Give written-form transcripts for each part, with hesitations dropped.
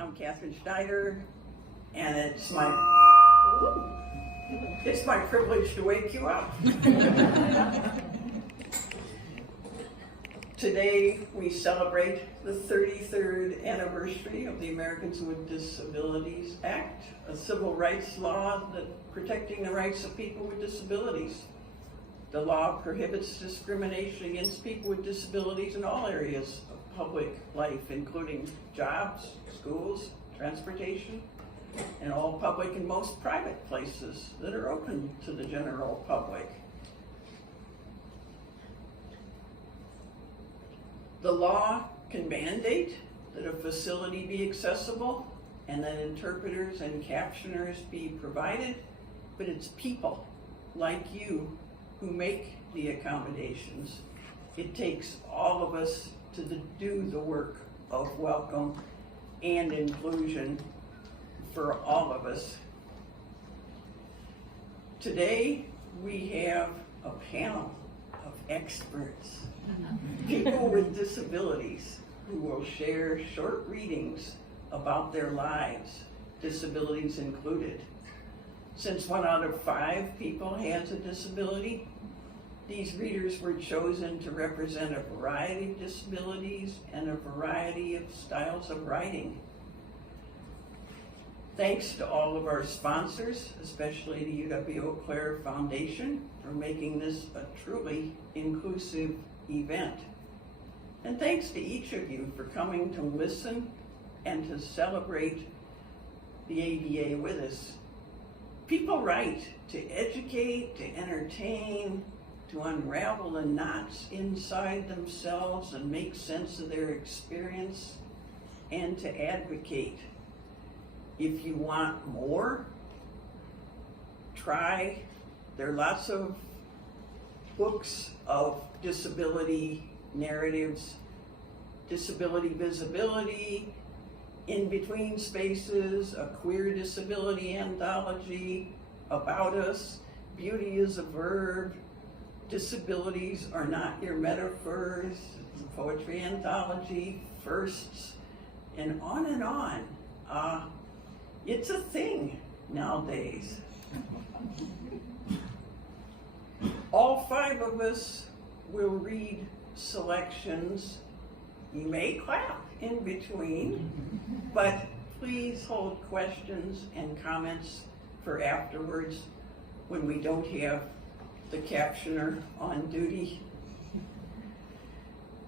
I'm Catherine Schneider, and it's my privilege to wake you up. Today, we celebrate the 33rd anniversary of the Americans with Disabilities Act, a civil rights law protecting the rights of people with disabilities. The law prohibits discrimination against people with disabilities in all areas of public life, including jobs, schools, transportation, and all public and most private places that are open to the general public. The law can mandate that a facility be accessible and that interpreters and captioners be provided, but it's people like you who make the accommodations. It takes all of us to do the work of welcome and inclusion for all of us. Today, we have a panel of experts, people with disabilities who will share short readings about their lives, disabilities included. Since 1 out of 5 people has a disability, these readers were chosen to represent a variety of disabilities and a variety of styles of writing. Thanks to all of our sponsors, especially the UW-Eau Claire Foundation, for making this a truly inclusive event. And thanks to each of you for coming to listen and to celebrate the ADA with us. People write to educate, to entertain, to unravel the knots inside themselves and make sense of their experience, and to advocate. If you want more, try. There are lots of books of disability narratives, disability visibility, In Between Spaces, a queer disability anthology, About Us, Beauty is a Verb, Disabilities Are Not Your Metaphors, poetry anthology, Firsts, and on and on. It's a thing nowadays. All 5 of us will read selections. You may clap in between, but please hold questions and comments for afterwards when we don't have the captioner on duty.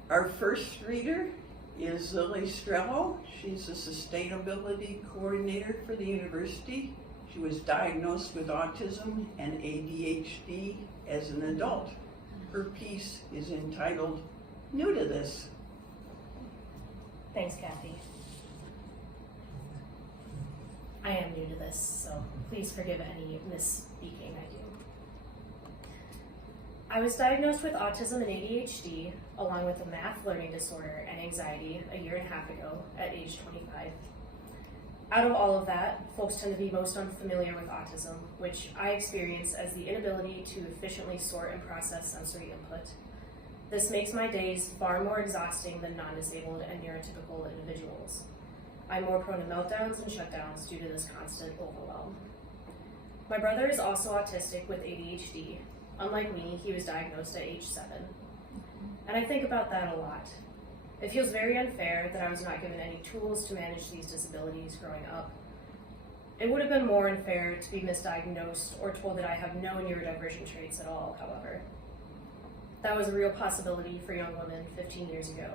Our first reader is Lily Strello. She's a sustainability coordinator for the university. She was diagnosed with autism and ADHD as an adult. Her piece is entitled, New to This. Thanks, Kathy. I am new to this, so please forgive any misspeaking I do. I was diagnosed with autism and ADHD, along with a math learning disorder and anxiety a year and a half ago at age 25. Out of all of that, folks tend to be most unfamiliar with autism, which I experience as the inability to efficiently sort and process sensory input. This makes my days far more exhausting than non-disabled and neurotypical individuals. I'm more prone to meltdowns and shutdowns due to this constant overwhelm. My brother is also autistic with ADHD. Unlike me, he was diagnosed at age 7. And I think about that a lot. It feels very unfair that I was not given any tools to manage these disabilities growing up. It would have been more unfair to be misdiagnosed or told that I have no neurodivergent traits at all, however. That was a real possibility for young women 15 years ago,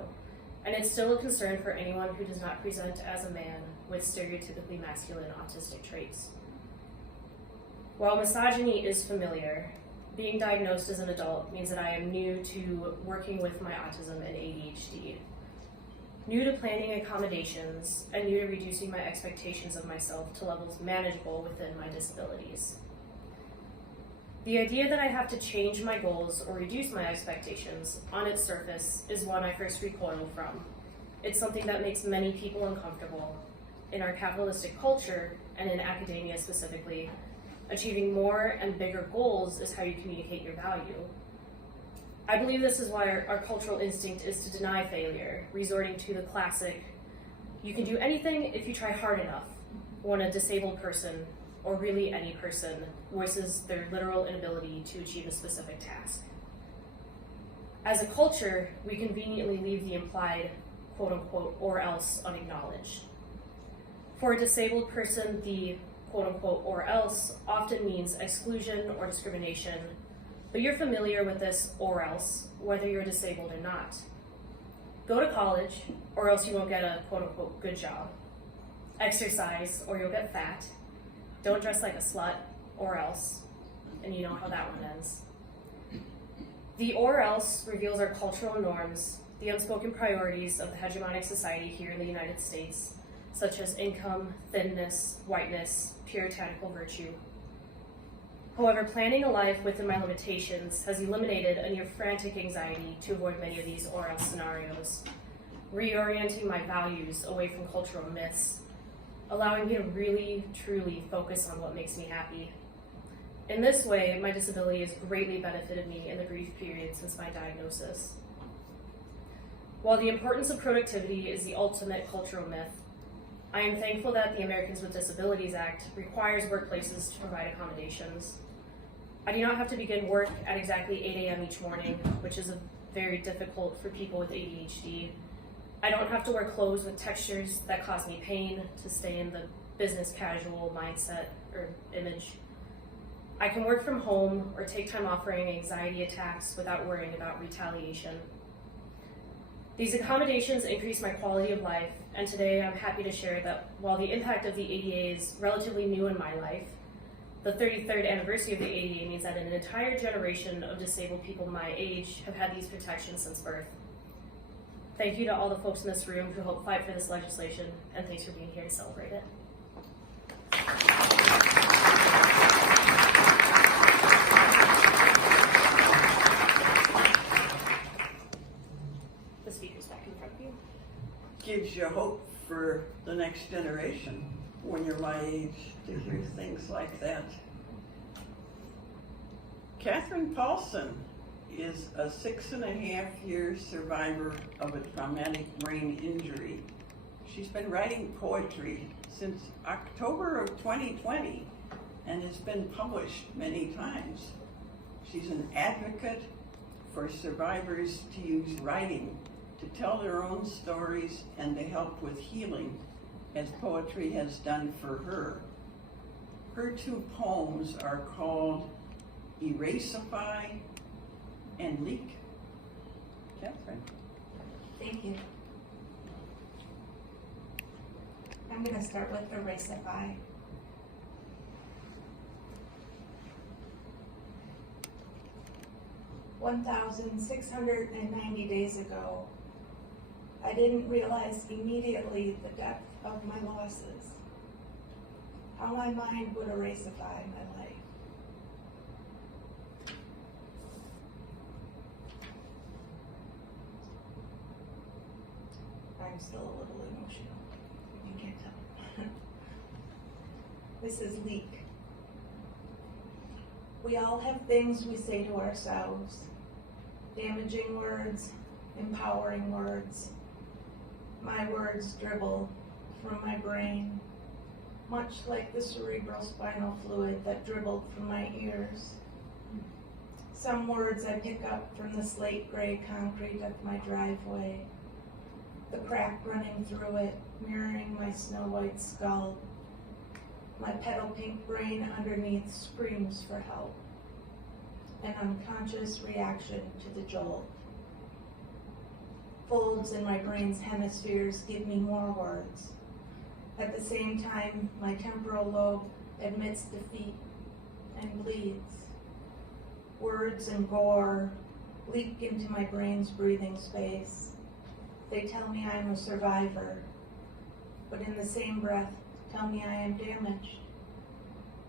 and it's still a concern for anyone who does not present as a man with stereotypically masculine autistic traits. While misogyny is familiar, being diagnosed as an adult means that I am new to working with my autism and ADHD, new to planning accommodations, and new to reducing my expectations of myself to levels manageable within my disabilities. The idea that I have to change my goals or reduce my expectations on its surface is one I first recoil from. It's something that makes many people uncomfortable. In our capitalistic culture, and in academia specifically, achieving more and bigger goals is how you communicate your value. I believe this is why our cultural instinct is to deny failure, resorting to the classic, You can do anything if you try hard enough, when a disabled person, or really any person, voices their literal inability to achieve a specific task. As a culture, we conveniently leave the implied, quote unquote, or else unacknowledged. For a disabled person, the quote unquote, or else often means exclusion or discrimination, but you're familiar with this or else, whether you're disabled or not. Go to college, or else you won't get a quote unquote good job. Exercise, or you'll get fat. Don't dress like a slut, or else. And you know how that one ends. The or else reveals our cultural norms, the unspoken priorities of the hegemonic society here in the United States, such as income, thinness, whiteness, puritanical virtue. However, planning a life within my limitations has eliminated a near frantic anxiety to avoid many of these or else scenarios, reorienting my values away from cultural myths, allowing me to really, truly focus on what makes me happy. In this way, my disability has greatly benefited me in the brief period since my diagnosis. While the importance of productivity is the ultimate cultural myth, I am thankful that the Americans with Disabilities Act requires workplaces to provide accommodations. I do not have to begin work at exactly 8 a.m. each morning, which is very difficult for people with ADHD. I don't have to wear clothes with textures that cause me pain to stay in the business casual mindset or image. I can work from home or take time off for anxiety attacks without worrying about retaliation. These accommodations increase my quality of life, and today I'm happy to share that while the impact of the ADA is relatively new in my life, the 33rd anniversary of the ADA means that an entire generation of disabled people my age have had these protections since birth. Thank you to all the folks in this room who helped fight for this legislation, and thanks for being here to celebrate it. The speaker's back in front of you. Gives you hope for the next generation when you're my age to hear things like that. Catherine Paulson is a 6.5-year survivor of a traumatic brain injury. She's been writing poetry since October of 2020 and has been published many times. She's an advocate for survivors to use writing to tell their own stories and to help with healing, as poetry has done for her. Her 2 poems are called Erasify and Leak. Catherine. Thank you. I'm going to start with Erasify. "1,690 days ago, I didn't realize immediately the depth of my losses, how my mind would erasify my life. I'm still a little emotional, if you can't tell. This is Leak. We all have things we say to ourselves, damaging words, empowering words. My words dribble from my brain, much like the cerebral spinal fluid that dribbled from my ears. Some words I pick up from the slate gray concrete of my driveway, the crack running through it, mirroring my snow white skull. My petal pink brain underneath screams for help, an unconscious reaction to the jolt. Folds in my brain's hemispheres give me more words. At the same time, my temporal lobe admits defeat and bleeds. Words and gore leak into my brain's breathing space. They tell me I am a survivor, but in the same breath, tell me I am damaged,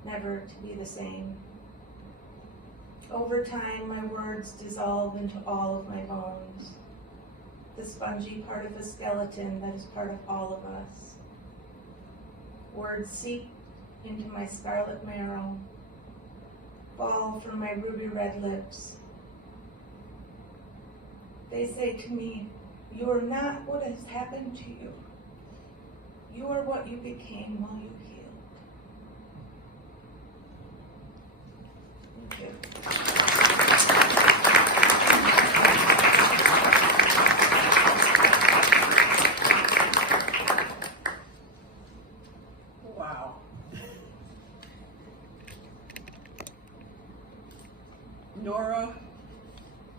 never to be the same. Over time, my words dissolve into all of my bones, the spongy part of a skeleton that is part of all of us. Words seep into my scarlet marrow, fall from my ruby red lips. They say to me, "You are not what has happened to you. You are what you became while you healed. Thank you. Wow. Nora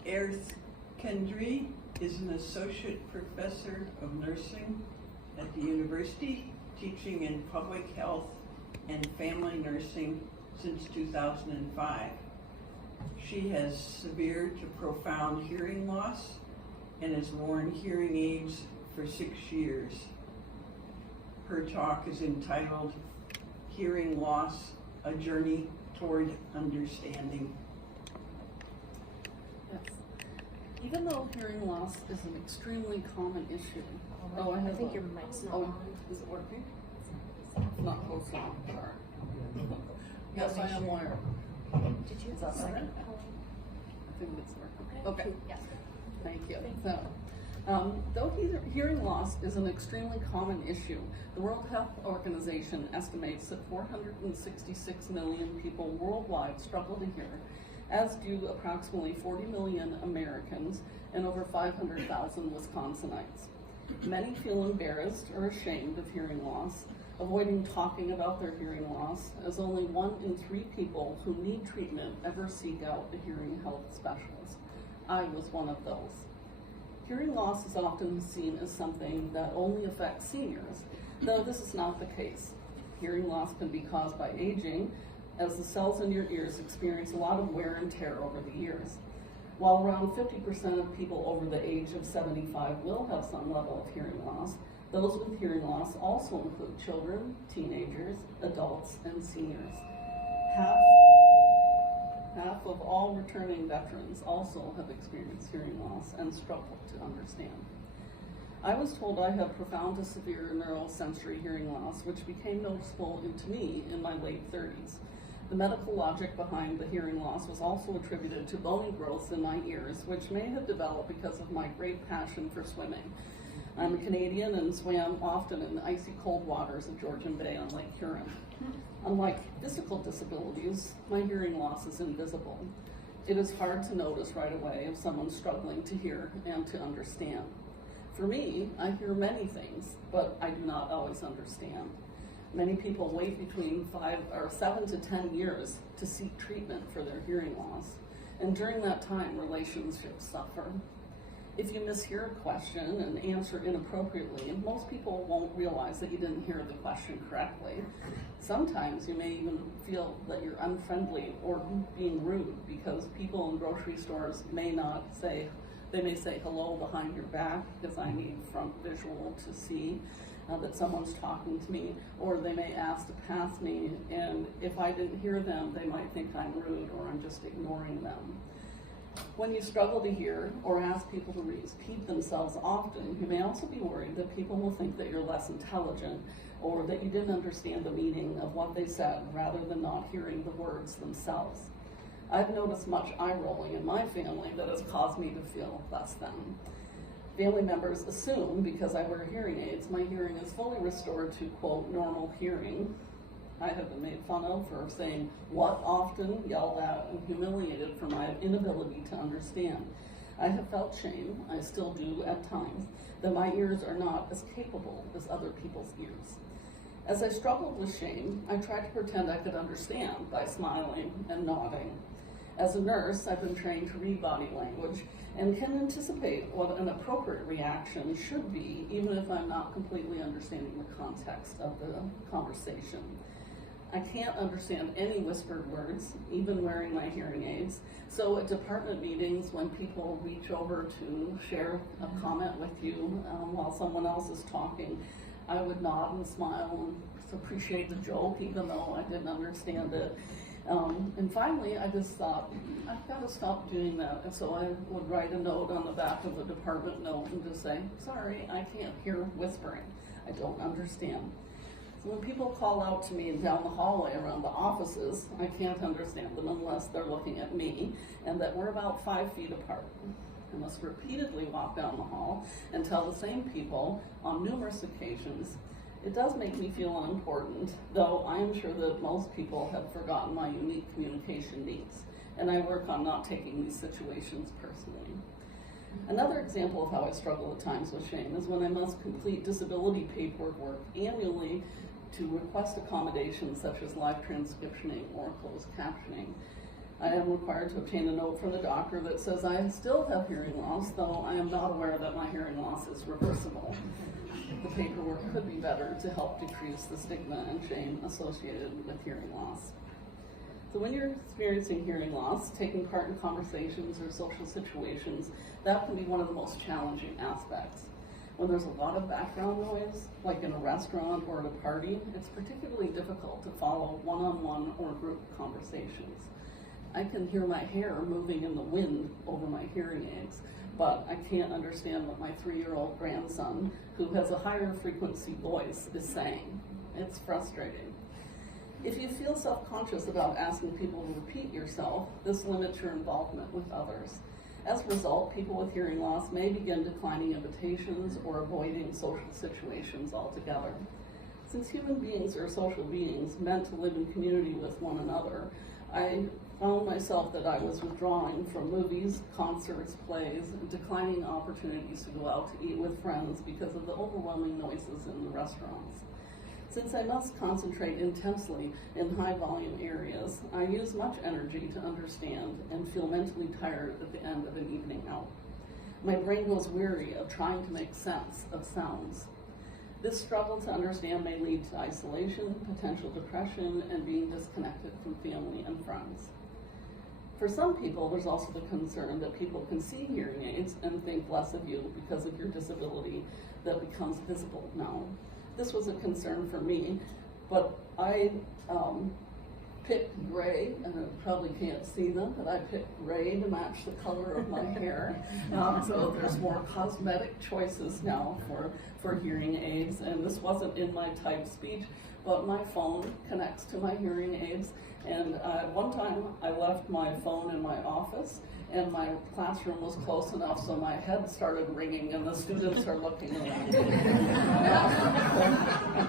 Erskindry is an associate professor of nursing at the university, teaching in public health and family nursing since 2005. She has severe to profound hearing loss and has worn hearing aids for 6 years. Her talk is entitled Hearing Loss, A Journey Toward Understanding. Yes. Even though hearing loss is an extremely common issue. Oh, I think your mic's not on. Is it working? Not close enough, sorry. Yes, I am wired. Did you Is that better? I think it's working. Okay. Yes. Thank you. So, though hearing loss is an extremely common issue, the World Health Organization estimates that 466 million people worldwide struggle to hear, as do approximately 40 million Americans and over 500,000 Wisconsinites. Many feel embarrassed or ashamed of hearing loss, avoiding talking about their hearing loss, as only 1 in 3 people who need treatment ever seek out a hearing health specialist. I was one of those. Hearing loss is often seen as something that only affects seniors, though this is not the case. Hearing loss can be caused by aging, as the cells in your ears experience a lot of wear and tear over the years. While around 50% of people over the age of 75 will have some level of hearing loss, those with hearing loss also include children, teenagers, adults, and seniors. Half of all returning veterans also have experienced hearing loss and struggle to understand. I was told I had profound to severe neurosensory hearing loss, which became noticeable to me in my late 30s. The medical logic behind the hearing loss was also attributed to bony growths in my ears, which may have developed because of my great passion for swimming. I'm a Canadian and swam often in the icy cold waters of Georgian Bay on Lake Huron. Unlike physical disabilities, my hearing loss is invisible. It is hard to notice right away if someone's struggling to hear and to understand. For me, I hear many things, but I do not always understand. Many people wait between 7 to 10 years to seek treatment for their hearing loss, and during that time, relationships suffer. If you mishear a question and answer inappropriately, most people won't realize that you didn't hear the question correctly. Sometimes you may even feel that you're unfriendly or being rude because people in grocery stores may say hello behind your back because I need front visual to see that someone's talking to me, or they may ask to pass me, and if I didn't hear them, they might think I'm rude or I'm just ignoring them. When you struggle to hear or ask people to repeat themselves often, you may also be worried that people will think that you're less intelligent or that you didn't understand the meaning of what they said rather than not hearing the words themselves. I've noticed much eye rolling in my family that has caused me to feel less than. Family members assume, because I wear hearing aids, my hearing is fully restored to, quote, normal hearing. I have been made fun of for saying what often, yelled at, and humiliated for my inability to understand. I have felt shame, I still do at times, that my ears are not as capable as other people's ears. As I struggled with shame, I tried to pretend I could understand by smiling and nodding. As a nurse, I've been trained to read body language and can anticipate what an appropriate reaction should be, even if I'm not completely understanding the context of the conversation. I can't understand any whispered words, even wearing my hearing aids. So at department meetings, when people reach over to share a comment with you while someone else is talking, I would nod and smile and appreciate the joke, even though I didn't understand it. And finally, I just thought, I've got to stop doing that. And so I would write a note on the back of a department note and just say, sorry, I can't hear whispering. I don't understand. So when people call out to me down the hallway around the offices, I can't understand them unless they're looking at me, and that we're about 5 feet apart. I must repeatedly walk down the hall and tell the same people on numerous occasions, It does make me feel unimportant, though I am sure that most people have forgotten my unique communication needs, and I work on not taking these situations personally. Another example of how I struggle at times with shame is when I must complete disability paperwork annually to request accommodations such as live transcriptioning or closed captioning. I am required to obtain a note from the doctor that says I still have hearing loss, though I am not aware that my hearing loss is reversible. The paperwork could be better to help decrease the stigma and shame associated with hearing loss. So when you're experiencing hearing loss, taking part in conversations or social situations, that can be one of the most challenging aspects. When there's a lot of background noise, like in a restaurant or at a party, it's particularly difficult to follow one-on-one or group conversations. I can hear my hair moving in the wind over my hearing aids, but I can't understand what my 3-year-old grandson, who has a higher frequency voice, is saying. It's frustrating. If you feel self-conscious about asking people to repeat yourself, this limits your involvement with others. As a result, people with hearing loss may begin declining invitations or avoiding social situations altogether. Since human beings are social beings meant to live in community with one another, I found myself that I was withdrawing from movies, concerts, plays, and declining opportunities to go out to eat with friends because of the overwhelming noises in the restaurants. Since I must concentrate intensely in high-volume areas, I use much energy to understand and feel mentally tired at the end of an evening out. My brain goes weary of trying to make sense of sounds. This struggle to understand may lead to isolation, potential depression, and being disconnected from family and friends. For some people, there's also the concern that people can see hearing aids and think less of you because of your disability that becomes visible now. This was a concern for me, but I picked gray, and I probably can't see them, but I picked gray to match the color of my hair. So there's more cosmetic choices now for hearing aids, and this wasn't in my typed speech, but my phone connects to my hearing aids. And one time I left my phone in my office, and my classroom was close enough so my head started ringing and the students are looking around.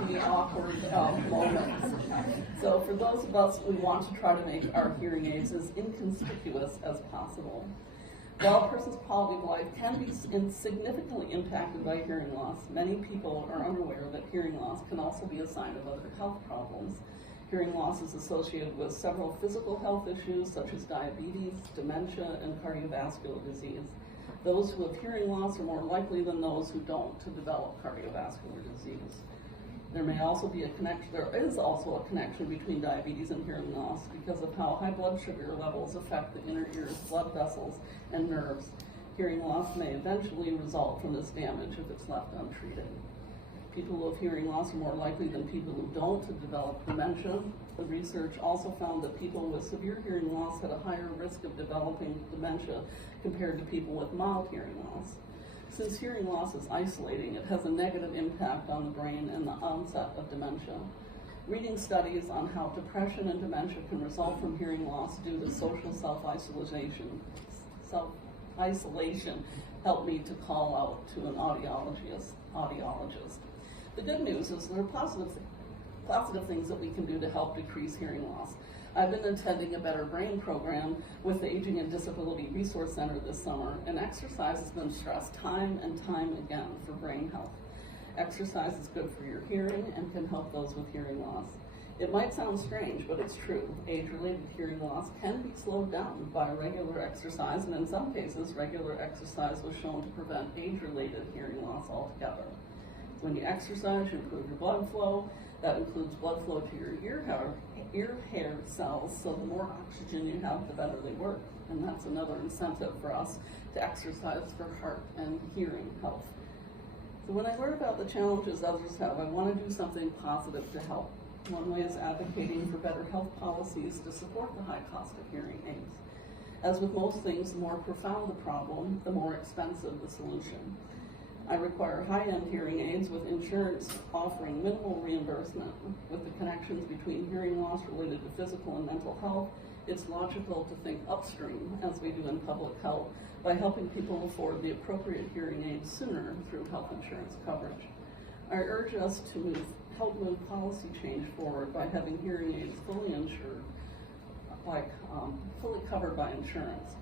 The awkward moments. So for those of us, we want to try to make our hearing aids as inconspicuous as possible. While a person's quality of life can be significantly impacted by hearing loss, many people are unaware that hearing loss can also be a sign of other health problems. Hearing loss is associated with several physical health issues such as diabetes, dementia, and cardiovascular disease. Those who have hearing loss are more likely than those who don't to develop cardiovascular disease. There is also a connection between diabetes and hearing loss because of how high blood sugar levels affect the inner ear's blood vessels and nerves. Hearing loss may eventually result from this damage if it's left untreated. People who have hearing loss are more likely than people who don't to develop dementia. The research also found that people with severe hearing loss had a higher risk of developing dementia compared to people with mild hearing loss. Since hearing loss is isolating, it has a negative impact on the brain and the onset of dementia. Reading studies on how depression and dementia can result from hearing loss due to social self-isolation helped me to call out to an audiologist. The good news is there are positive things that we can do to help decrease hearing loss. I've been attending a Better Brain program with the Aging and Disability Resource Center this summer, and exercise has been stressed time and time again for brain health. Exercise is good for your hearing and can help those with hearing loss. It might sound strange, but it's true. Age-related hearing loss can be slowed down by regular exercise, and in some cases, regular exercise was shown to prevent age-related hearing loss altogether. When you exercise, you improve your blood flow. That includes blood flow to your ear hair cells, so the more oxygen you have, the better they work. And that's another incentive for us to exercise for heart and hearing health. So when I learn about the challenges others have, I want to do something positive to help. One way is advocating for better health policies to support the high cost of hearing aids. As with most things, the more profound the problem, the more expensive the solution. I require high-end hearing aids with insurance offering minimal reimbursement. With the connections between hearing loss related to physical and mental health, it's logical to think upstream, as we do in public health, by helping people afford the appropriate hearing aids sooner through health insurance coverage. I urge us to move help move policy change forward by having hearing aids fully insured, fully covered by insurance.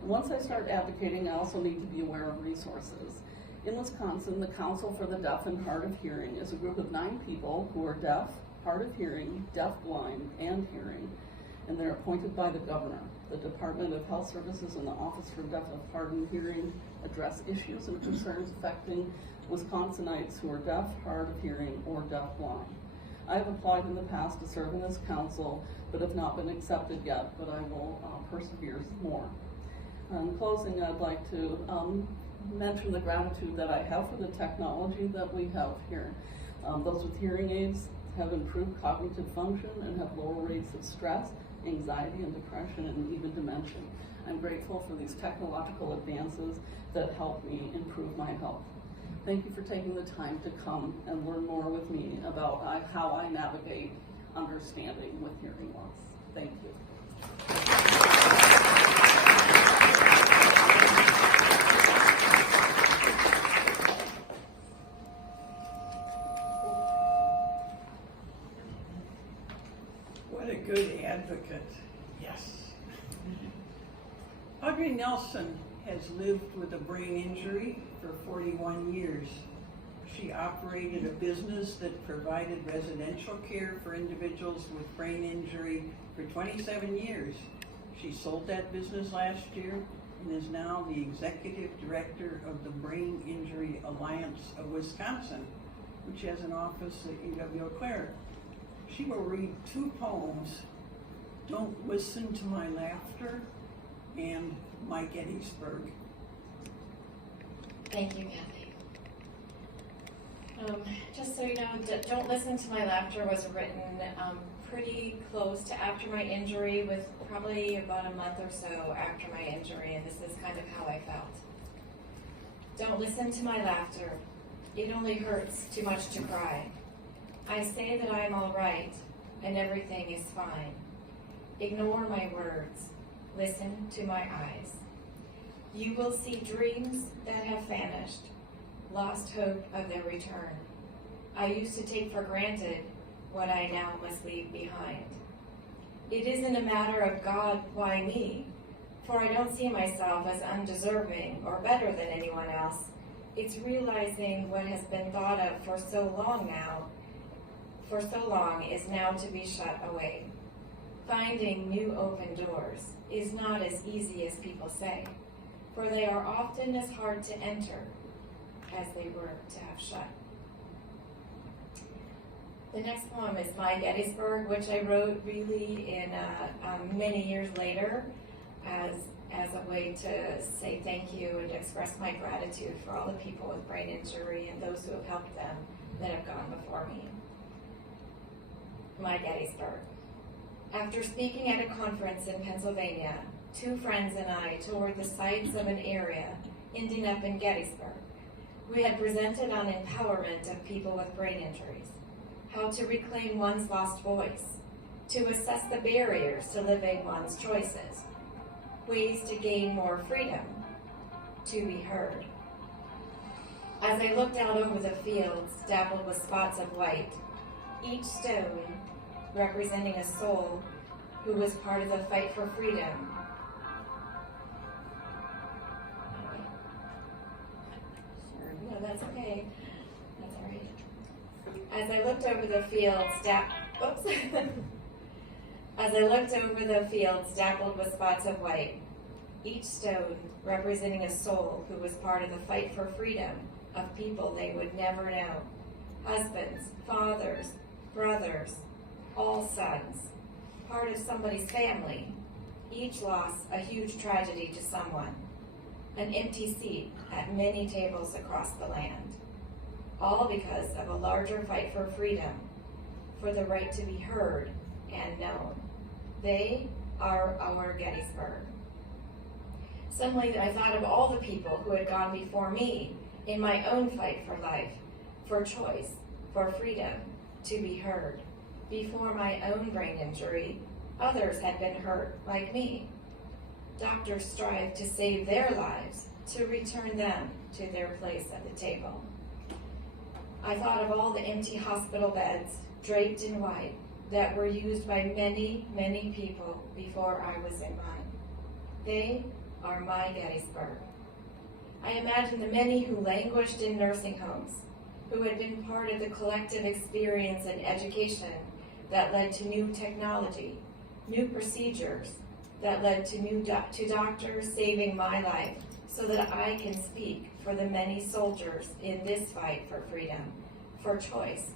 And once I start advocating, I also need to be aware of resources. In Wisconsin, the Council for the Deaf and Hard of Hearing is a group of 9 people who are deaf, hard of hearing, deaf-blind, and hearing, and they're appointed by the governor. The Department of Health Services and the Office for Deaf and Hard of Hearing address issues and concerns affecting Wisconsinites who are deaf, hard of hearing, or deaf-blind. I have applied in the past to serve in this council, but have not been accepted yet, but I will persevere more. In closing, I'd like to mention the gratitude that I have for the technology that we have here. Those with hearing aids have improved cognitive function and have lower rates of stress, anxiety, and depression, and even dementia. I'm grateful for these technological advances that help me improve my health. Thank you for taking the time to come and learn more with me about how I navigate understanding with hearing loss. Thank you. What a good advocate. Yes. Audrey Nelson has lived with a brain injury for 41 years. She operated a business that provided residential care for individuals with brain injury for 27 years. She sold that business last year and is now the executive director of the Brain Injury Alliance of Wisconsin, which has an office at UW-Eau Claire. She will read 2 poems, Don't Listen to My Laughter and My Gettysburg. Thank you, Kathy. Just so you know, Don't Listen to My Laughter was written pretty close to after my injury, with probably about a month or so after my injury, and this is kind of how I felt. Don't listen to my laughter. It only hurts too much to cry. I say that I am all right and everything is fine. Ignore my words. Listen to my eyes. You will see dreams that have vanished, lost hope of their return. I used to take for granted what I now must leave behind. It isn't a matter of God, why me? For I don't see myself as undeserving or better than anyone else. It's realizing what has been thought of for so long is now to be shut away. Finding new open doors is not as easy as people say, for they are often as hard to enter as they were to have shut. The next poem is My Gettysburg, which I wrote really in many years later as a way to say thank you and to express my gratitude for all the people with brain injury and those who have helped them that have gone before me. My Gettysburg. After speaking at a conference in Pennsylvania, 2 friends and I toured the sites of an area ending up in Gettysburg. We had presented on empowerment of people with brain injuries, how to reclaim one's lost voice, to assess the barriers to living one's choices, ways to gain more freedom, to be heard. As I looked out over the fields dappled with spots of white, each stone representing a soul who was part of the fight for freedom. No, that's okay. That's all right. As I looked over the fields, dappled with spots of white, each stone representing a soul who was part of the fight for freedom of people they would never know. Husbands, fathers, brothers, all sons, part of somebody's family, each loss a huge tragedy to someone, an empty seat at many tables across the land, all because of a larger fight for freedom, for the right to be heard and known. They are our Gettysburg. Suddenly I thought of all the people who had gone before me in my own fight for life, for choice, for freedom, to be heard. Before my own brain injury, others had been hurt like me. Doctors strive to save their lives, to return them to their place at the table. I thought of all the empty hospital beds, draped in white, that were used by many, many people before I was in mine. They are my Gettysburg. I imagine the many who languished in nursing homes, who had been part of the collective experience and education that led to new technology, new procedures, that led to doctors saving my life so that I can speak for the many soldiers in this fight for freedom, for choice,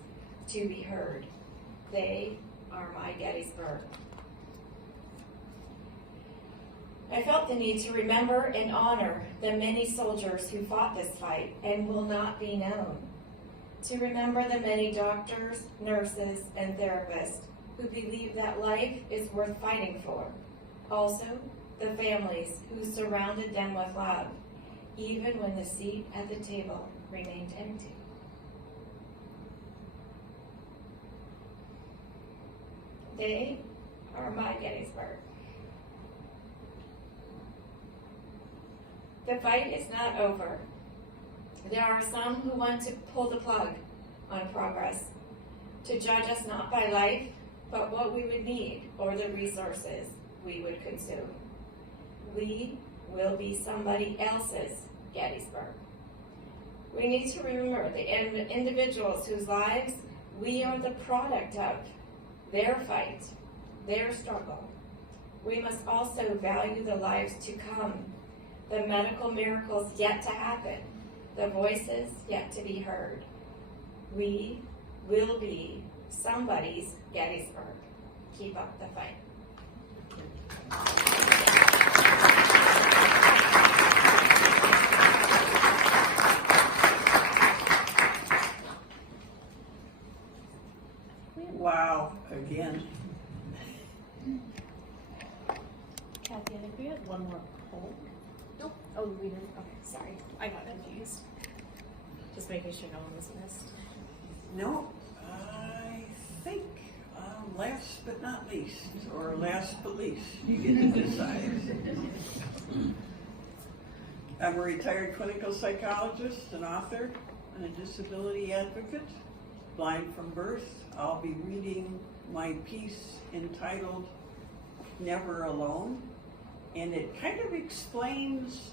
to be heard. They are my Gettysburg. I felt the need to remember and honor the many soldiers who fought this fight and will not be known. To remember the many doctors, nurses, and therapists who believe that life is worth fighting for. Also, the families who surrounded them with love, even when the seat at the table remained empty. They are my Gettysburg. The fight is not over. There are some who want to pull the plug on progress, to judge us not by life, but what we would need or the resources we would consume. We will be somebody else's Gettysburg. We need to remember the individuals whose lives we are the product of, their fight, their struggle. We must also value the lives to come, the medical miracles yet to happen, the voices yet to be heard. We will be somebody's Gettysburg. Keep up the fight. Wow, again. Kathy, I think we had one more poll. Nope. Oh, we didn't? Okay, sorry. I got confused. Just making sure no one was missed. No, I think last but not least, or last but least, you get to decide. I'm a retired clinical psychologist, an author, and a disability advocate. Blind from birth, I'll be reading my piece entitled Never Alone, and it kind of explains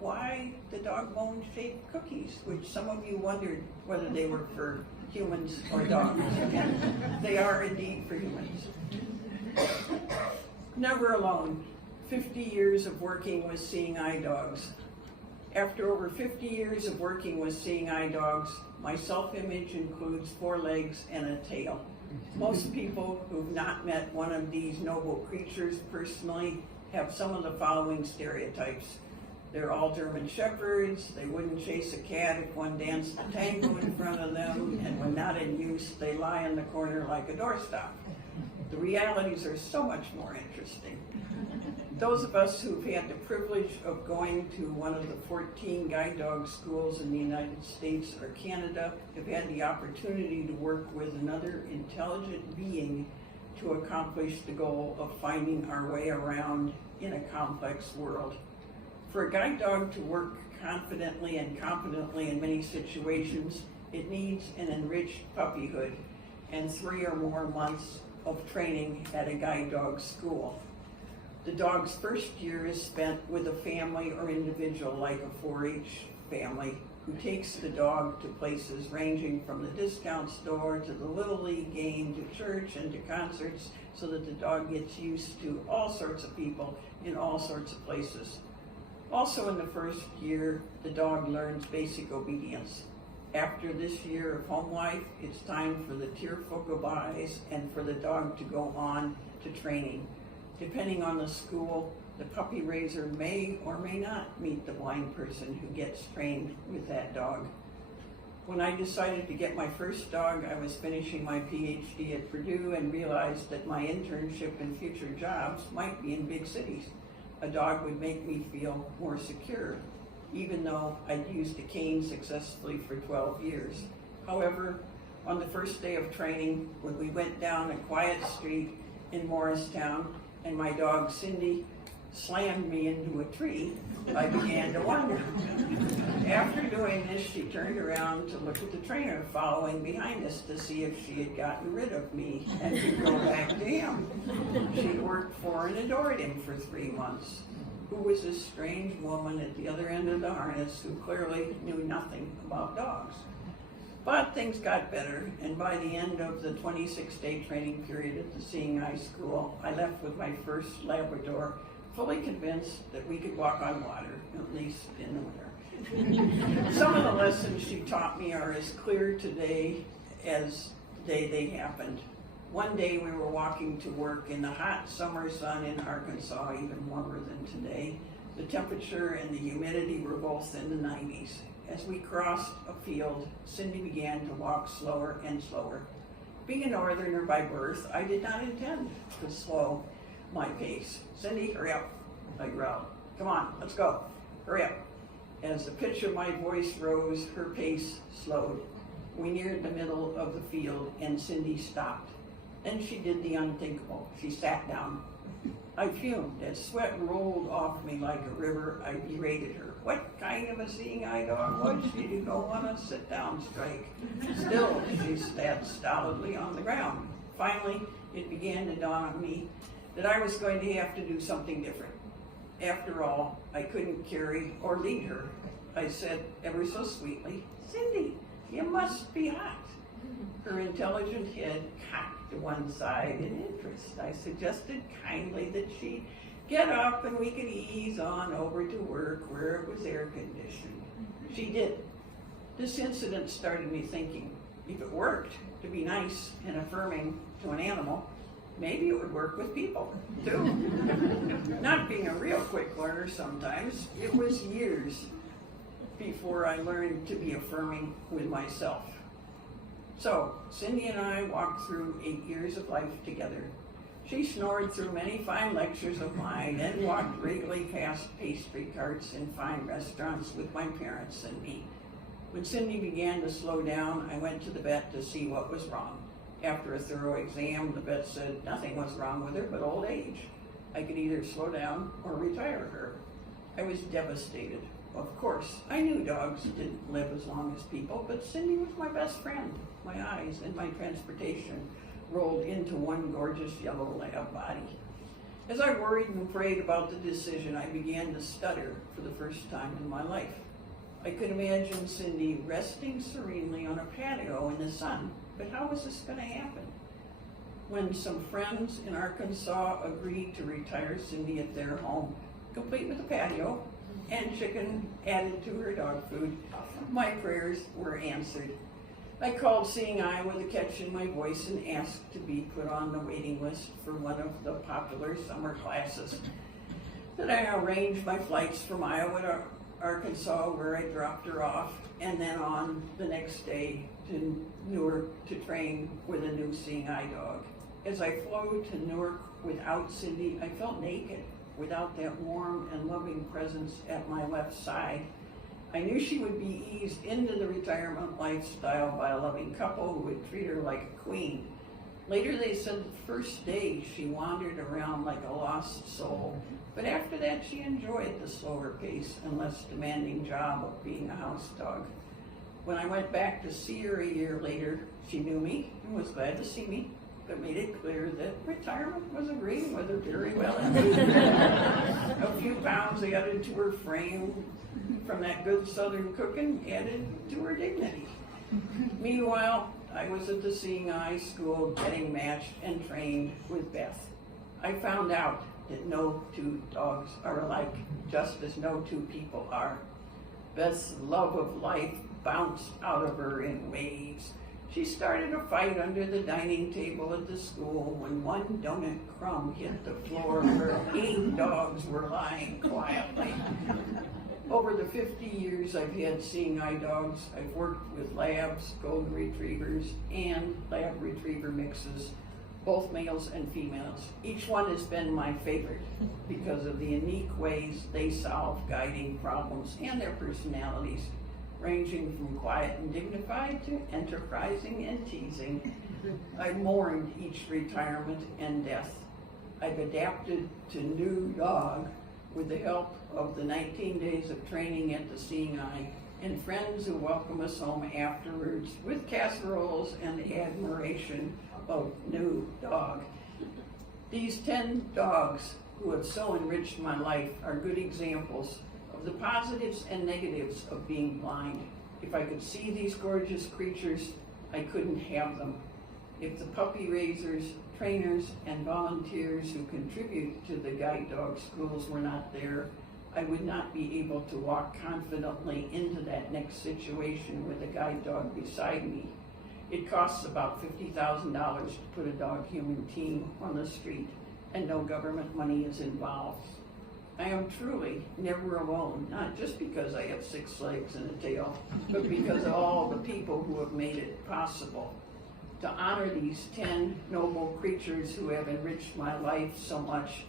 why the dog bone shaped cookies, which some of you wondered whether they were for humans or dogs. They are indeed for humans. Never Alone, 50 years of working with seeing eye dogs. After over 50 years of working with seeing eye dogs, my self-image includes 4 legs and a tail. Most people who've not met one of these noble creatures personally have some of the following stereotypes. They're all German shepherds, they wouldn't chase a cat if one danced a tango in front of them, and when not in use, they lie in the corner like a doorstop. The realities are so much more interesting. Those of us who've had the privilege of going to one of the 14 guide dog schools in the United States or Canada have had the opportunity to work with another intelligent being to accomplish the goal of finding our way around in a complex world. For a guide dog to work confidently and competently in many situations, it needs an enriched puppyhood and 3 or more months of training at a guide dog school. The dog's first year is spent with a family or individual like a 4-H family who takes the dog to places ranging from the discount store to the Little League game to church and to concerts, so that the dog gets used to all sorts of people in all sorts of places. Also in the first year, the dog learns basic obedience. After this year of home life, it's time for the tearful goodbyes and for the dog to go on to training. Depending on the school, the puppy raiser may or may not meet the blind person who gets trained with that dog. When I decided to get my first dog, I was finishing my PhD at Purdue and realized that my internship and future jobs might be in big cities. A dog would make me feel more secure, even though I'd used a cane successfully for 12 years. However, on the first day of training, when we went down a quiet street in Morristown, and my dog Cindy slammed me into a tree, I began to wonder. After doing this, she turned around to look at the trainer following behind us to see if she had gotten rid of me and could go back to him. She'd worked for and adored him for 3 months. Who was this strange woman at the other end of the harness who clearly knew nothing about dogs? But things got better, and by the end of the 26-day training period at the Seeing Eye School, I left with my first Labrador, fully convinced that we could walk on water, at least in the winter. Some of the lessons she taught me are as clear today as the day they happened. One day we were walking to work in the hot summer sun in Arkansas, even warmer than today. The temperature and the humidity were both in the 90s. As we crossed a field, Cindy began to walk slower and slower. Being a northerner by birth, I did not intend to slow my pace. Cindy, hurry up, I growled. Come on, let's go, hurry up. As the pitch of my voice rose, her pace slowed. We neared the middle of the field and Cindy stopped. Then she did the unthinkable. She sat down. I fumed. As sweat rolled off me like a river, I berated her. What kind of a seeing eye dog was she to go on a sit-down strike? Still, she sat stolidly on the ground. Finally, it began to dawn on me that I was going to have to do something different. After all, I couldn't carry or lead her. I said ever so sweetly, Cindy, you must be hot. Her intelligent head cocked to one side in interest. I suggested kindly that she get up and we could ease on over to work where it was air conditioned. She did. This incident started me thinking, if it worked to be nice and affirming to an animal, maybe it would work with people too. Not being a real quick learner sometimes, it was years before I learned to be affirming with myself. So, Cindy and I walked through 8 years of life together. She snored through many fine lectures of mine and walked regally past pastry carts in fine restaurants with my parents and me. When Cindy began to slow down, I went to the vet to see what was wrong. After a thorough exam, the vet said nothing was wrong with her but old age. I could either slow down or retire her. I was devastated. Of course, I knew dogs didn't live as long as people, but Cindy was my best friend. My eyes and my transportation rolled into one gorgeous yellow lab body. As I worried and prayed about the decision, I began to stutter for the first time in my life. I could imagine Cindy resting serenely on a patio in the sun, but how was this going to happen? When some friends in Arkansas agreed to retire Cindy at their home, complete with a patio and chicken added to her dog food, my prayers were answered. I called Seeing Eye with a catch in my voice and asked to be put on the waiting list for one of the popular summer classes. Then I arranged my flights from Iowa to Arkansas, where I dropped her off, and then on the next day to Newark to train with a new Seeing Eye dog. As I flew to Newark without Cindy, I felt naked, without that warm and loving presence at my left side. I knew she would be eased into the retirement lifestyle by a loving couple who would treat her like a queen. Later they said the first day she wandered around like a lost soul, but after that she enjoyed the slower pace and less demanding job of being a house dog. When I went back to see her a year later, she knew me and was glad to see me, but made it clear that retirement was agreeing with her very well indeed. A few pounds added to her frame from that good southern cooking added to her dignity. Meanwhile, I was at the Seeing Eye School getting matched and trained with Beth. I found out that no two dogs are alike, just as no two people are. Beth's love of life bounced out of her in waves. She started a fight under the dining table at the school when one donut crumb hit the floor where 8 dogs were lying quietly. Over the 50 years I've had Seeing Eye dogs, I've worked with labs, golden retrievers, and lab retriever mixes, both males and females. Each one has been my favorite because of the unique ways they solve guiding problems and their personalities, ranging from quiet and dignified to enterprising and teasing. I mourned each retirement and death. I've adapted to new dog with the help of the 19 days of training at the Seeing Eye and friends who welcome us home afterwards with casseroles and the admiration of new dog. These 10 dogs who have so enriched my life are good examples of the positives and negatives of being blind. If I could see these gorgeous creatures, I couldn't have them. If the puppy raisers, trainers, and volunteers who contribute to the guide dog schools were not there, I would not be able to walk confidently into that next situation with a guide dog beside me. It costs about $50,000 to put a dog-human team on the street, and no government money is involved. I am truly never alone, not just because I have 6 legs and a tail, but because of all the people who have made it possible. To honor these 10 noble creatures who have enriched my life so much,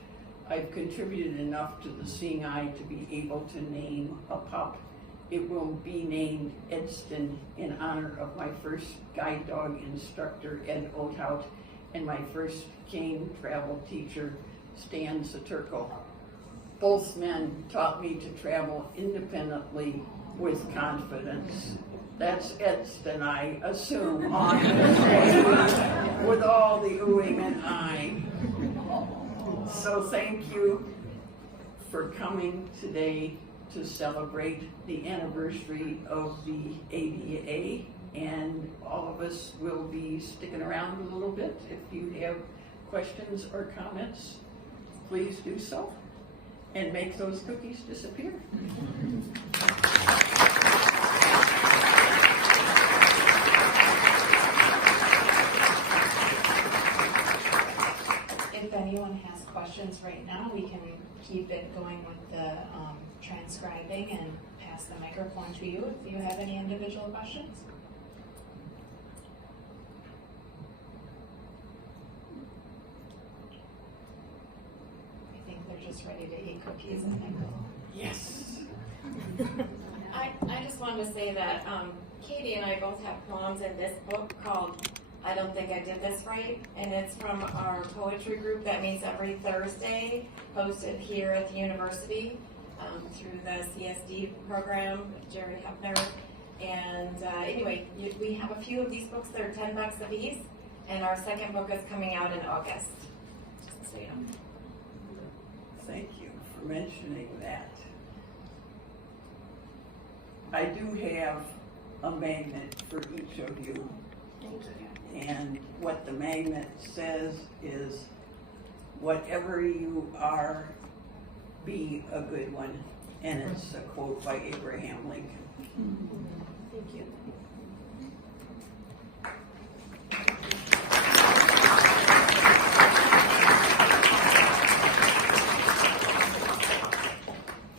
I've contributed enough to the Seeing Eye to be able to name a pup. It will be named Edston in honor of my first guide dog instructor, Ed Oathout, and my first cane travel teacher, Stan Saturko. Both men taught me to travel independently with confidence. That's Edston, I assume, on this day, with all the oohing and eyeing. So thank you for coming today to celebrate the anniversary of the ADA, and all of us will be sticking around a little bit. If you have questions or comments, please do so, and make those cookies disappear. If anyone has questions right now, we can keep it going with the transcribing and pass the microphone to you if you have any individual questions. I think they're just ready to eat cookies and then go. Yes. I just wanted to say that Katie and I both have poems in this book called I Don't Think I Did This Right, and it's from our poetry group that meets every Thursday, hosted here at the university through the CSD program with Jerry Hefner. And anyway, we have a few of these books. They're $10 a piece, and our second book is coming out in August. Just so you know. Thank you for mentioning that. I do have a magnet for each of you. Thank you. And what the magnet says is, whatever you are, be a good one. And it's a quote by Abraham Lincoln. Thank you.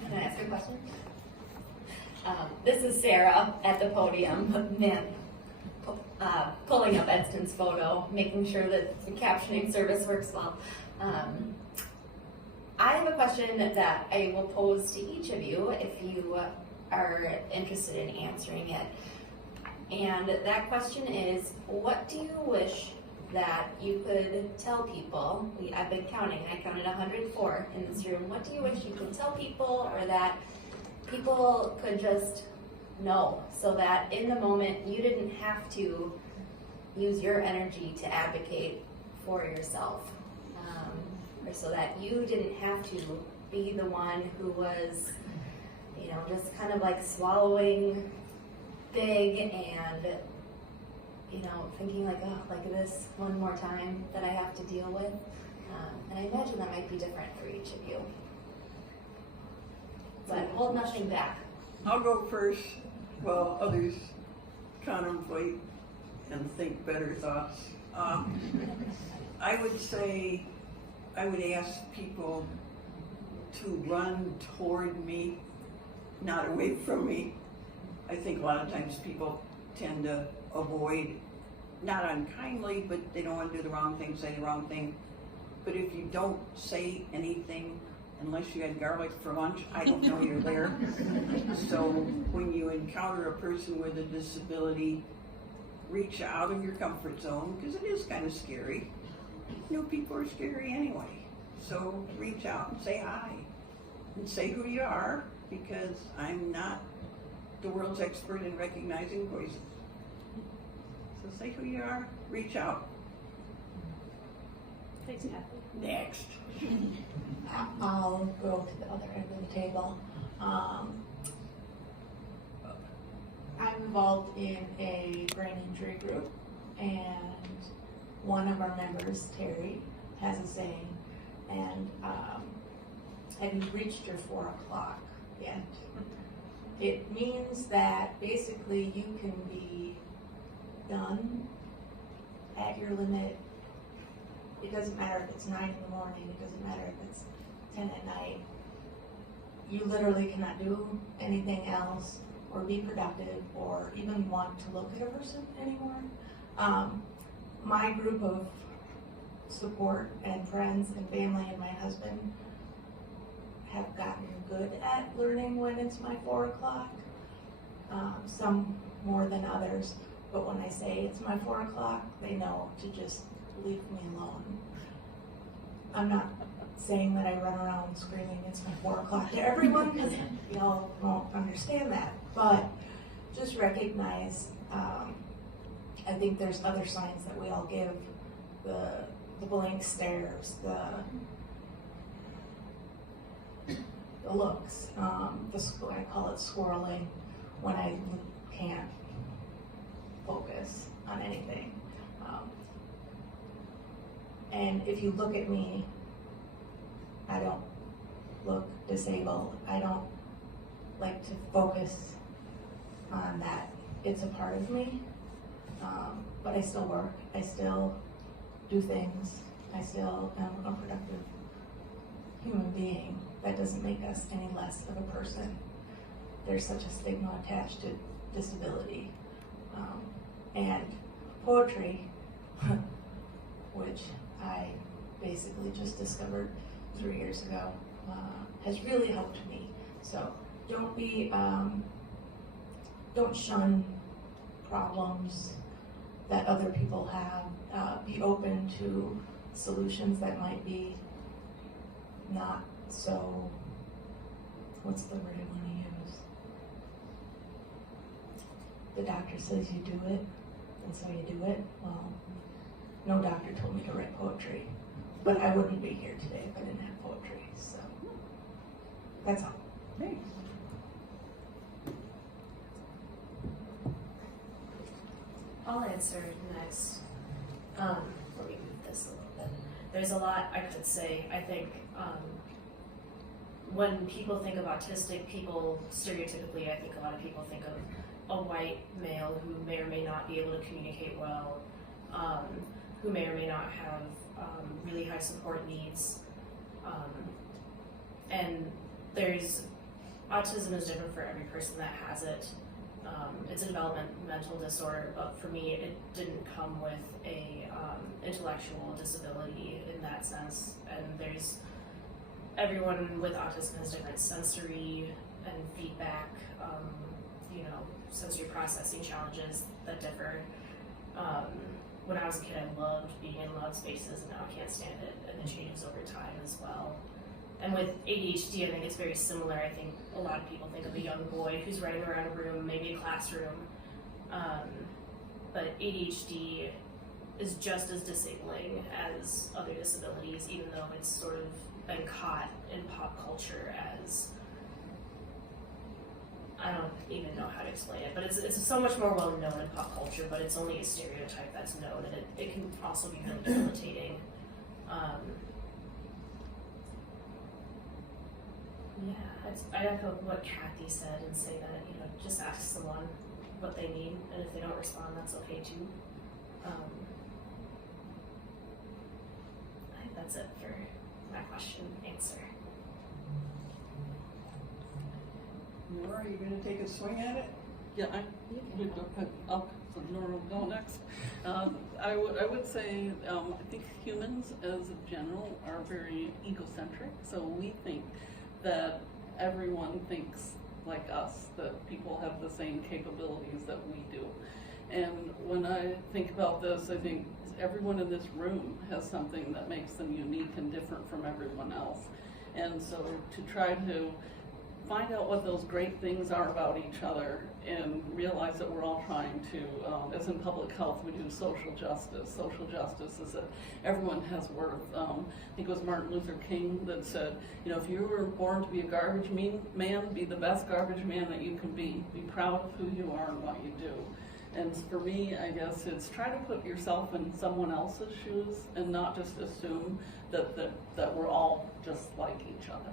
Can I ask a question? This is Sarah at the podium, pulling up Edston's photo, making sure that the captioning service works well. I have a question that I will pose to each of you if you are interested in answering it. And that question is, what do you wish that you could tell people? I've been counting, I counted 104 in this room. What do you wish you could tell people, or that people could just know, so that in the moment you didn't have to use your energy to advocate for yourself, or so that you didn't have to be the one who was, just kind of like swallowing big and, thinking like, oh, like this one more time that I have to deal with. And I imagine that might be different for each of you. But hold nothing back. I'll go first while others contemplate and think better thoughts. I would say, I would ask people to run toward me, not away from me. I think a lot of times people tend to avoid, not unkindly, but they don't want to do the wrong thing, say the wrong thing. But if you don't say anything, unless you had garlic for lunch, I don't know you're there. So when you encounter a person with a disability, reach out of your comfort zone, because it is kind of scary. New people are scary anyway. So reach out and say hi. And say who you are, because I'm not the world's expert in recognizing voices. So say who you are, reach out. Thanks, Kathy. Next. I'll go to the other end of the table. I'm involved in a brain injury group, and one of our members, Terry, has a saying, and have you reached your 4 o'clock yet? It means that basically you can be done at your limit. It doesn't matter if it's 9 in the morning, it doesn't matter if it's 10 at night. You literally cannot do anything else or be productive or even want to look at a person anymore. My group of support and friends and family and my husband have gotten good at learning when it's my 4 o'clock. Some more than others, but when I say it's my 4 o'clock, they know to just leave me alone. I'm not saying that I run around screaming it's my 4 o'clock to everyone, because y'all won't understand that, but just recognize, I think there's other signs that we all give, the blank stares, the looks, I call it swirling when I can't focus on anything. And if you look at me, I don't look disabled. I don't like to focus on that. It's a part of me, but I still work. I still do things. I still am a productive human being. That doesn't make us any less of a person. There's such a stigma attached to disability. And poetry, which I basically just discovered 3 years ago, has really helped me. So don't shun problems that other people have. Be open to solutions that might be not so, what's the word I want to use? The doctor says you do it, and so you do it. Well, no doctor told me to write poetry, but I wouldn't be here today if I didn't have poetry, so that's all. Thanks. I'll answer next. Let me move this a little bit. There's a lot I could say. I think when people think of autistic people, stereotypically, I think a lot of people think of a white male who may or may not be able to communicate well, who may or may not have really high support needs. And autism is different for every person that has it. It's a developmental disorder, but for me, it didn't come with a intellectual disability in that sense. And everyone with autism has different sensory and feedback, sensory processing challenges that differ. When I was a kid, I loved being in loud spaces, and now I can't stand it, and it changes over time as well. And with ADHD, I think it's very similar. I think a lot of people think of a young boy who's running around a room, maybe a classroom, but ADHD is just as disabling as other disabilities, even though it's sort of been caught in pop culture as, I don't even know how to explain it, but it's so much more well known in pop culture, but it's only a stereotype that's known, and it can also be really debilitating. I echo what Kathy said and say that, just ask someone what they need, and if they don't respond, that's okay too. I think that's it for my question answer. Nora, are you going to take a swing at it? Yeah, I'll Nora will go next. I would say I think humans as a general are very egocentric, so we think that everyone thinks like us, that people have the same capabilities that we do. And when I think about this, I think everyone in this room has something that makes them unique and different from everyone else. And so to try to find out what those great things are about each other and realize that we're all trying to, as in public health, we do social justice. Social justice is that everyone has worth. I think it was Martin Luther King that said, you know, if you were born to be a garbage man, be the best garbage man that you can be. Be proud of who you are and what you do. And for me, I guess it's try to put yourself in someone else's shoes and not just assume that we're all just like each other.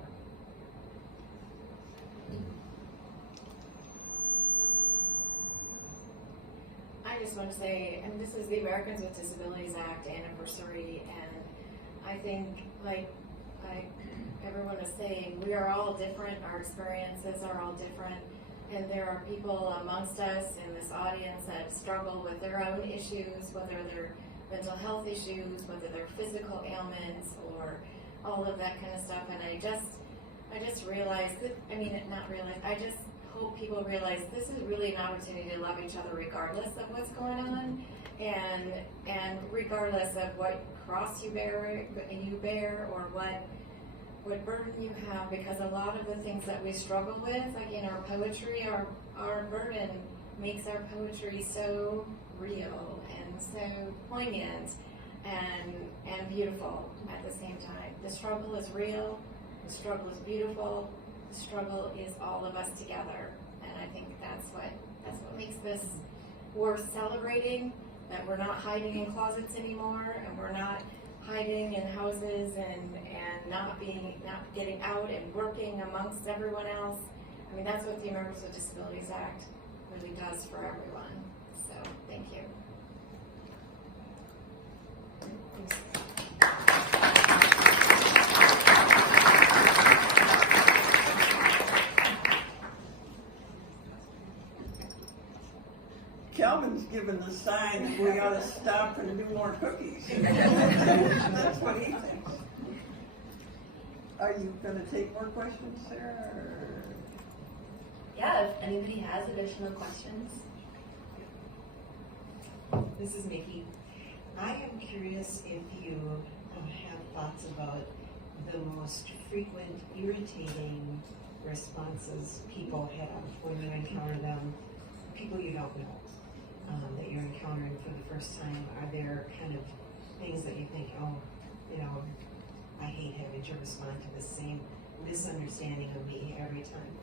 I just want to say, and this is the Americans with Disabilities Act anniversary, and I think, like everyone is saying, we are all different, our experiences are all different, and there are people amongst us in this audience that struggle with their own issues, whether they're mental health issues, whether they're physical ailments, or all of that kind of stuff, and I just realized that, I just hope people realize this is really an opportunity to love each other regardless of what's going on, and regardless of what cross you bear or what burden you have, because a lot of the things that we struggle with, like in our poetry, our burden makes our poetry so real and so poignant and beautiful at the same time. The struggle is real, the struggle is beautiful, the struggle is all of us together, and I think that's what makes this worth celebrating, that we're not hiding in closets anymore, and we're not hiding in houses and not getting out and working amongst everyone else. I mean, that's what the Americans with Disabilities Act really does for everyone. So, thank you. Calvin's given the sign that we ought to stop and do more cookies. That's what he thinks. Are you going to take more questions, Sarah? Or? Yeah, if anybody has additional questions. This is Nikki. I am curious if you have thoughts about the most frequent irritating responses people have when you encounter them, people you don't know, that you're encountering for the first time. Are there kind of things that you think, oh, you know, I hate having to respond to the same misunderstanding of me every time?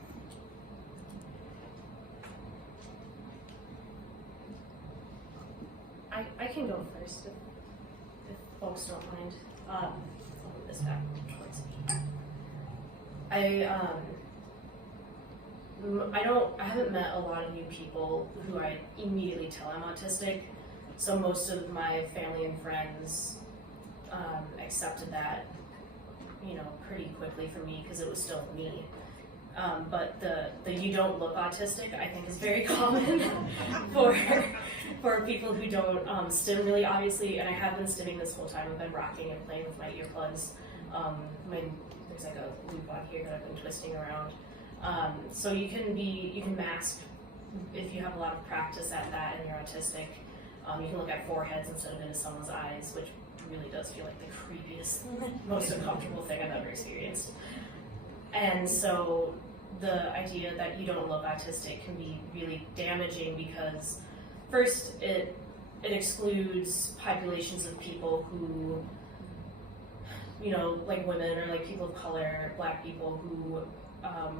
I can go first if folks don't mind. I'll move this back towards me. I haven't met a lot of new people who I immediately tell I'm autistic, so most of my family and friends accepted that, pretty quickly for me because it was still me. But the you don't look autistic, I think, is very common for people who don't stim really obviously, and I have been stimming this whole time. I've been rocking and playing with my earplugs. There's like a loop on here that I've been twisting around. So you can mask if you have a lot of practice at that and you're autistic. You can look at foreheads instead of into someone's eyes, which really does feel like the creepiest, most uncomfortable thing I've ever experienced. And so the idea that you don't look autistic can be really damaging because first it excludes populations of people who, like women or like people of color, Black people who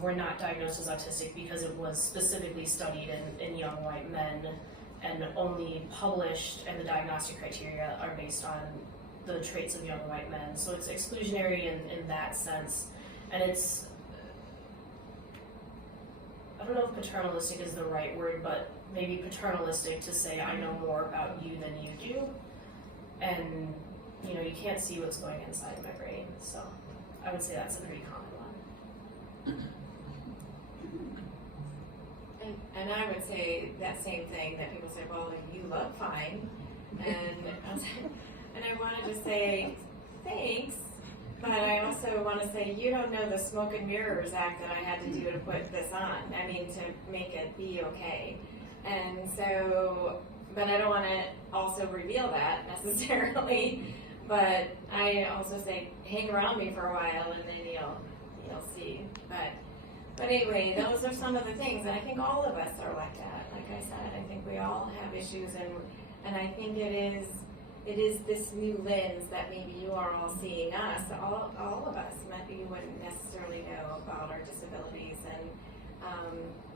were not diagnosed as autistic because it was specifically studied in young white men and only published, and the diagnostic criteria are based on the traits of young white men. So it's exclusionary in that sense. And it's, I don't know if paternalistic is the right word, but maybe paternalistic to say I know more about you than you do. And, you can't see what's going inside my brain. So I would say that's a pretty common one. And I would say that same thing, that people say, well, you look fine. And I wanted to say, thanks. But I also want to say, you don't know the smoke and mirrors act that I had to do to put this on. I mean, to make it be okay. And so, but I don't want to also reveal that necessarily. But I also say, hang around me for a while and then you'll see. But anyway, those are some of the things, and I think all of us are like that. Like I said, I think we all have issues, and I think it is this new lens that maybe you are all seeing us, all of us. Maybe you wouldn't necessarily know about our disabilities and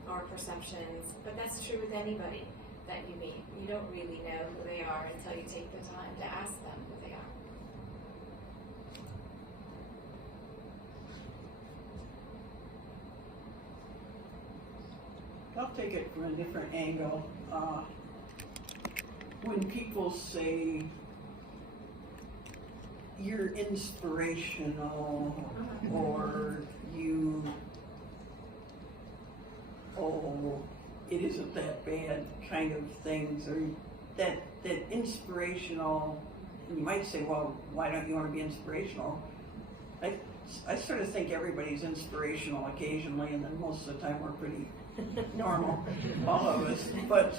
our perceptions, but that's true with anybody that you meet. You don't really know who they are until you take the time to ask them who they are. I'll take it from a different angle. When people say you're inspirational, or it isn't that bad kind of things, or that inspirational, and you might say, well, why don't you want to be inspirational? I sort of think everybody's inspirational occasionally, and then most of the time we're pretty normal, all of us. But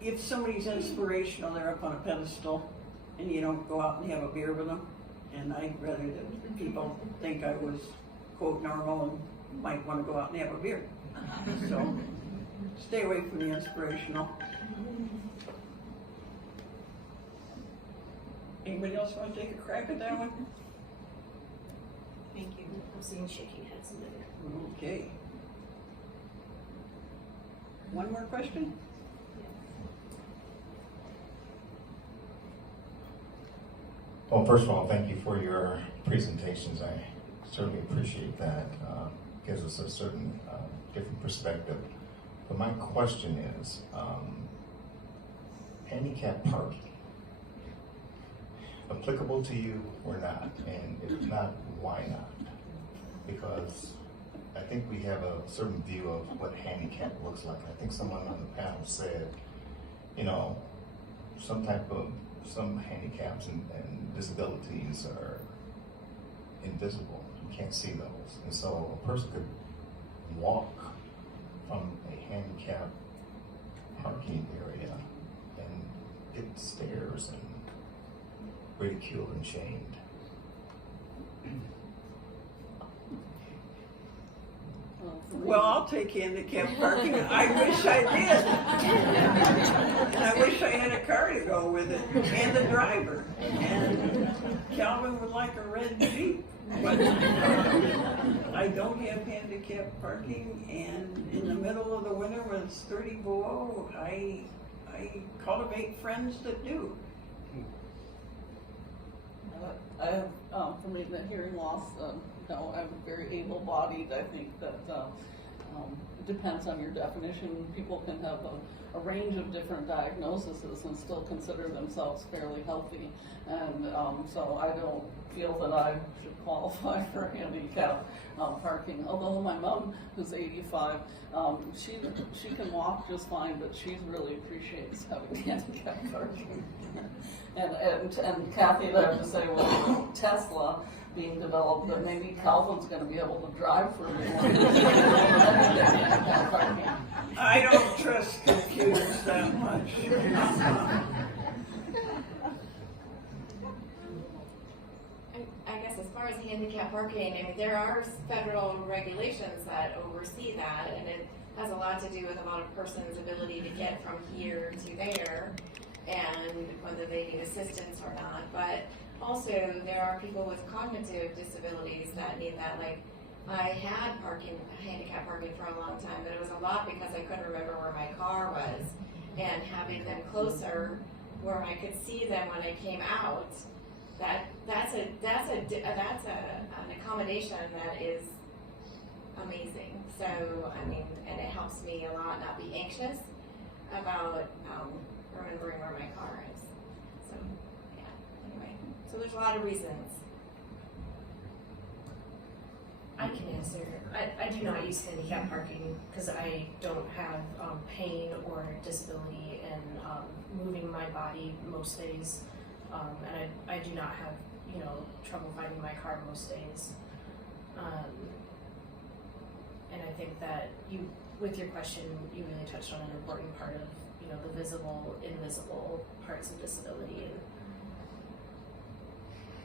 if somebody's inspirational, they're up on a pedestal, and you don't go out and have a beer with them. And I'd rather that people think I was, quote, normal and might want to go out and have a beer. So stay away from the inspirational. Anybody else want to take a crack at that one? Thank you. I'm seeing shaking heads in there. Okay. One more question? Well, first of all, thank you for your presentations. I certainly appreciate that. Gives us a certain different perspective. But my question is, handicap parking, applicable to you or not? And if not, why not? Because I think we have a certain view of what handicap looks like. I think someone on the panel said, you know, some handicaps and disabilities are invisible. You can't see those. And so a person could walk from a handicap parking area and get stares and ridiculed and shamed. Well, I'll take handicap parking. I wish I did. And I wish I had a car to go with it, and a driver. And Calvin would like a red Jeep. But I don't have handicap parking, and in the middle of the winter when it's 30 below, I cultivate friends that do. I have, for me, the hearing loss, I'm very able-bodied. I think that it depends on your definition. People can have a range of different diagnoses and still consider themselves fairly healthy. And so I don't feel that I should qualify for handicap parking. Although my mom, who's 85, she can walk just fine, but she really appreciates having handicap parking. And Kathy, I have to say, well, Tesla being developed, that maybe Calvin's going to be able to drive for me. I don't trust computers that much. I guess as far as handicap parking, I mean, there are federal regulations that oversee that, and it has a lot to do with a lot of person's ability to get from here to there, and whether they need assistance or not. But also, there are people with cognitive disabilities that need that. Like, I had handicap parking for a long time, but it was a lot because I couldn't remember where my car was, and having them closer where I could see them when I came out. That's an accommodation that is amazing. So, I mean, and it helps me a lot not be anxious about remembering where my car is. So, yeah, anyway. So there's a lot of reasons. I can answer. I do not use handicap parking because I don't have pain or disability in moving my body most days, and I do not have trouble finding my car most days. And I think that with your question, you really touched on an important part of the visible, invisible parts of disability. And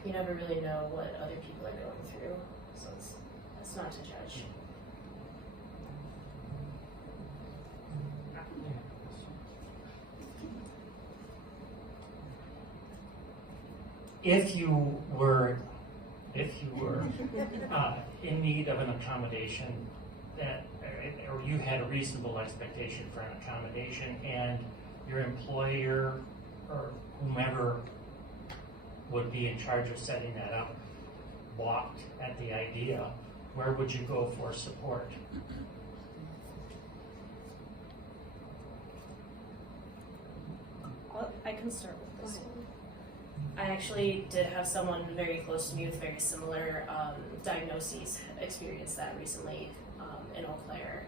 you never really know what other people are going through, so it's not to judge. If you were in need of an accommodation or you had a reasonable expectation for an accommodation, and your employer or whomever would be in charge of setting that up balked at the idea, where would you go for support? I can start with this one. I actually did have someone very close to me with very similar diagnoses experience that recently in Eau Claire,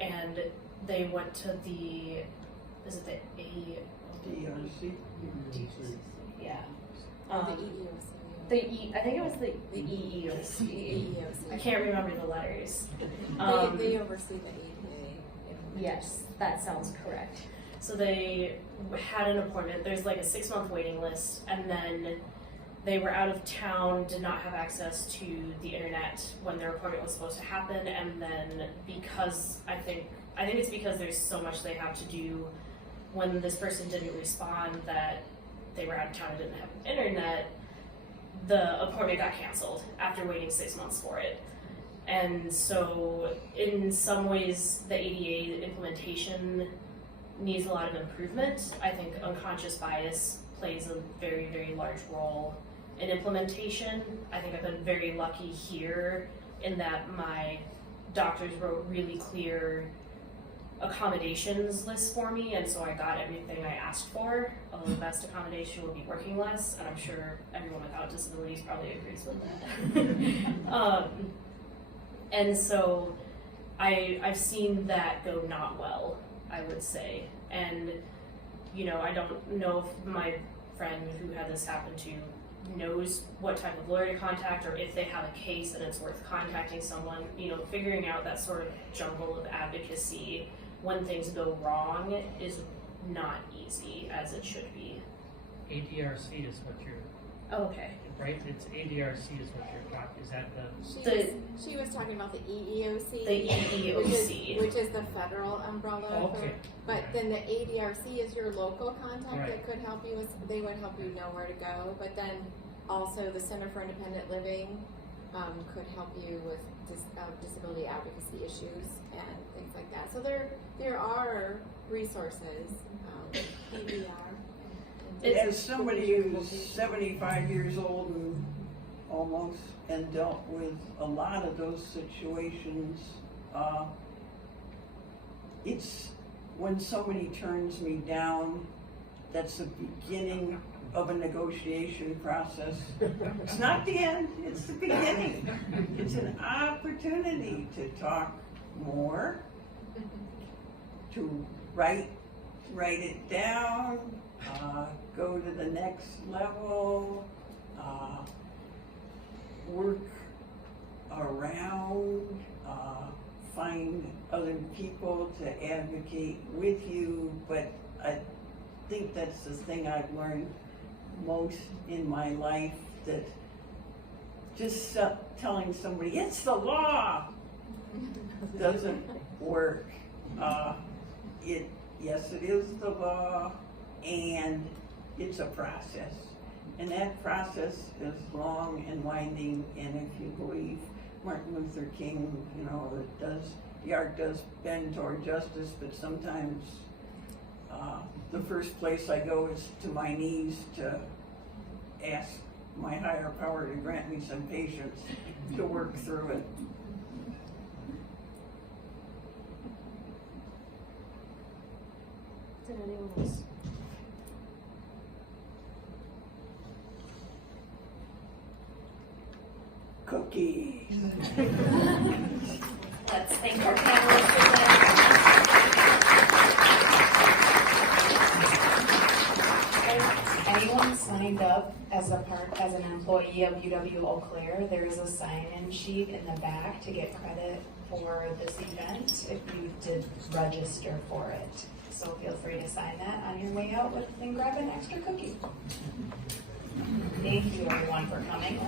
and they went to the, is it the DRC. Yeah. The I think it was the EEOC. I can't remember the letters. They oversee the ADA. Yes, that sounds correct. So they had an appointment. There's like a 6-month waiting list, and then they were out of town, did not have access to the internet when their appointment was supposed to happen, and then because I think it's because there's so much they have to do when this person didn't respond that they were out of town and didn't have internet, the appointment got canceled after waiting 6 months for it. And so in some ways the ADA implementation needs a lot of improvement. I think unconscious bias plays a very, very large role in implementation. I think I've been very lucky here in that my doctors wrote really clear accommodations lists for me, and so I got everything I asked for. Although the best accommodation would be working less, and I'm sure everyone without disabilities probably agrees with that. And so I've seen that go not well, I would say. And I don't know if my friend who had this happen to knows what type of lawyer to contact, or if they have a case and it's worth contacting someone. Figuring out that sort of jungle of advocacy when things go wrong is not easy as it should be. ADRC is what you're, Okay. right? It's ADRC is what you're talking, is that She was talking about the EEOC. The EEOC. Which is the federal umbrella. Okay. But then the ADRC is your local contact Right. that could help you they would help you know where to go. But then also the Center for Independent Living could help you with disability advocacy issues and things like that. So there are resources, PBR. As somebody who's 75 years old and almost and dealt with a lot of those situations, it's when somebody turns me down, that's the beginning of a negotiation process. It's not the end, it's the beginning. It's an opportunity to talk more, to write it down, go to the next level, work around, find other people to advocate with you. But I think that's the thing I've learned most in my life, that just telling somebody it's the law doesn't work. Yes, it is the law, and it's a process, and that process is long and winding. And if you believe Martin Luther King, the arc does bend toward justice, but sometimes the first place I go is to my knees to ask my higher power to grant me some patience to work through it. Did anyone else? Cookies. Let's thank our panelists for that. Anyone signed up as an employee of UW-Eau Claire, there is a sign-in sheet in the back to get credit for this event if you did register for it. So feel free to sign that on your way out and grab an extra cookie. Thank you everyone for coming.